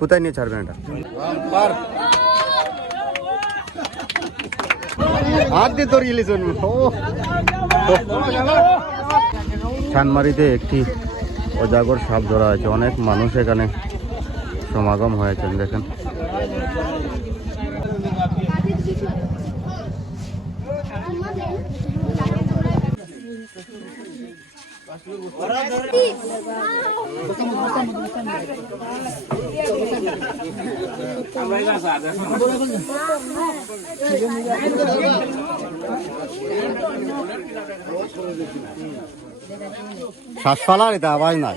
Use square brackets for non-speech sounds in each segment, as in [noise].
কোথায় নিয়ে ছাড়বেন এটা? হাত দিয়ে তোর ইলিশ আনব। একটি অজাগর সাপ ধরা হয়েছে। অনেক মানুষ এখানে সমাগম হয়েছেন দেখেন। শ্বাসফালার এটা আওয়াজ নাই।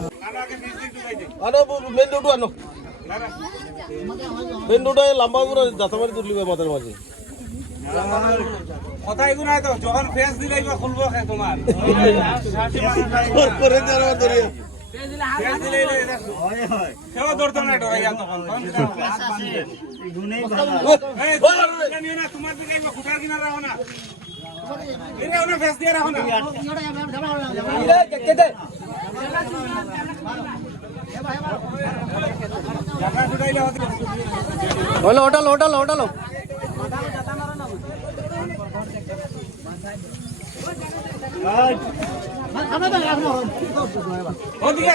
মেন রোড আনো। মেন রোড লম্বা করে যাতামারি তুললি মাথার মাঝে। কথা এগুলো নাই তো যখন ফেস দিলেই বা খুলবো তোমার। করে। ধরিয়ে দিকে খুঁটার কিনারে না। হলো ওটালো ওটালো ওটালো ওদিকে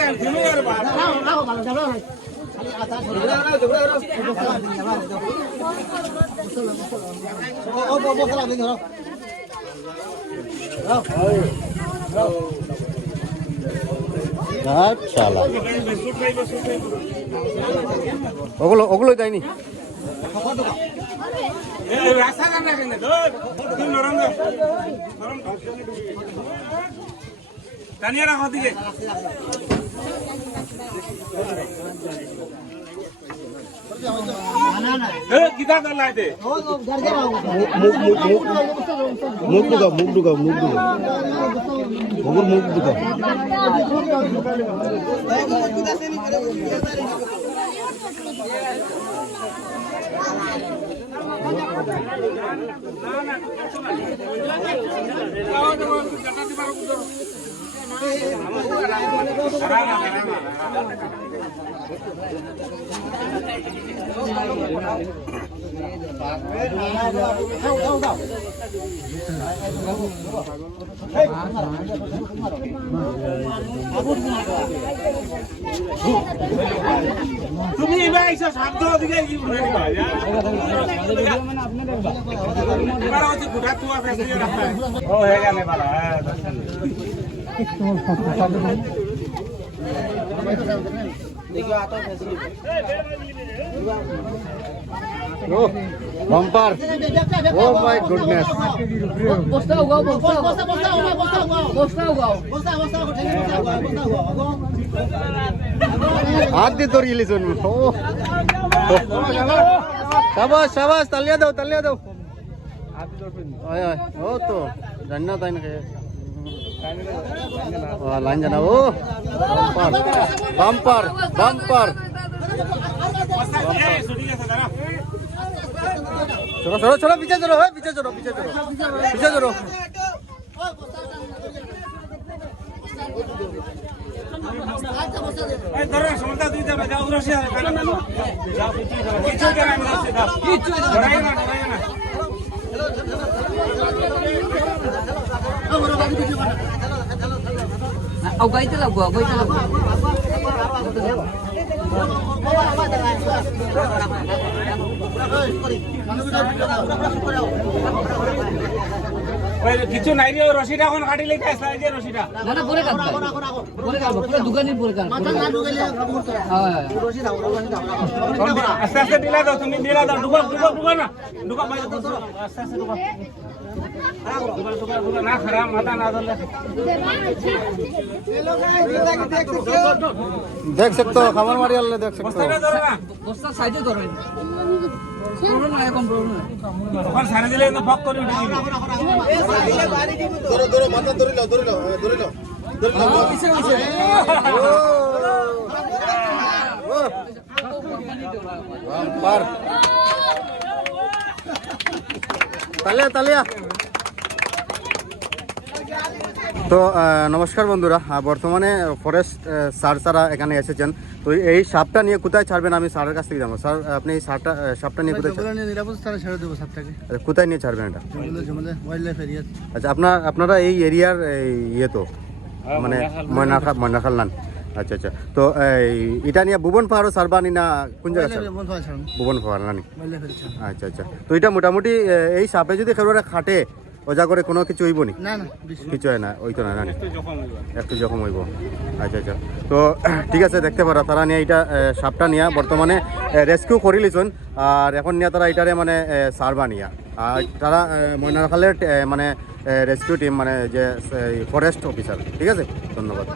আচ্ছা ওগুলো ওগুলো দেয়নি। টানিয়ে রাখো ওদিকে। মুখ ঢুকাও মুখ ঢুকাও মুখ মুখ ঢুকাও তুমি এবার আইসো শব্দ ওদিকে কি বলে দিবা, যা। এবার হচ্ছে গুটা তুয়া ফেস দিয়ে রাখা। ও, হয়ে গেলে ভালো, হ্যাঁ, দর্শন। ও বাম্পার ও মাই গুডনেস হাত দিয়ে তোর আনব। ও সাবাস সাবাস তালিয়া দাও তালিয়া দাও ওই ওই ও তো জানি না তাই না খেয়ে ও লাইন জানা ও বাম্পার বাম্পার। চলো চলো চলো পিছে চলো হ্যাঁ পিছে চলো পিছে চলো পিছে চলো এই, ধরো, সমস্যা লাগবো যাবে, লাগবো করে কিছু নাই রে রশিটা এখন কাটি লইতে আসলা এই যে রশিটা। না না পরে কাটবে। পরে কাটবে পুরো দোকানে পরে কাটবে। মাথা না ঢুকাইলে হ্যাঁ। রশি দাও রশি দাও আস্তে আস্তে দিলা দাও তুমি দিলা দাও। ডুবা ডুবা ডুবা না। ডুবা ভাই আস্তে আস্তে ডুবা দেখ সাইজে ধরেন নাও হ্যাঁ, তালিয়া তালিয়া তো নমস্কার বন্ধুরা। বর্তমানে ফরেস্ট স্যার সারা এখানে এসেছেন। তো এই সাপটা নিয়ে কোথায় ছাড়বেন আমি স্যারের কাছ থেকে জানব। স্যার আপনি এই সাপটা সাপটা নিয়ে কোথায় ছেড়ে দেবো সাপটাকে। আচ্ছা, কোথায় নিয়ে ছাড়বেন এটা? আচ্ছা আপনার আপনারা এই এরিয়ার ইয়ে তো? মানে ময়নাখা ময়নাখাল। নান। আচ্ছা আচ্ছা। তো এই, এটা নিয়ে ভুবন পাহাড়ও সারবানি না কোন জায়গায় ছাড়বেন? ভুবন পাহাড় নানি। আচ্ছা আচ্ছা। তো এটা মোটামুটি এই সাপে যদি খেলোয়াড়ে খাটে ওজা করে কোনো কিছু হইব নি? না না কিছু হয় না ওই তো না জানি একটু যখন হইব। আচ্ছা আচ্ছা। তো [clears throat] ঠিক আছে দেখতে পারো তারা নিয়ে এটা সাপটা নিয়ে বর্তমানে রেস্কিউ করি লিছুন আর এখন নিয়ে তারা এটারে মানে সার্ভা সারবা নিয়া। আর তারা ময়নারখালের ময়নাখালের মানে রেস্কিউ টিম মানে যে ফরেস্ট অফিসার ঠিক আছে? ধন্যবাদ।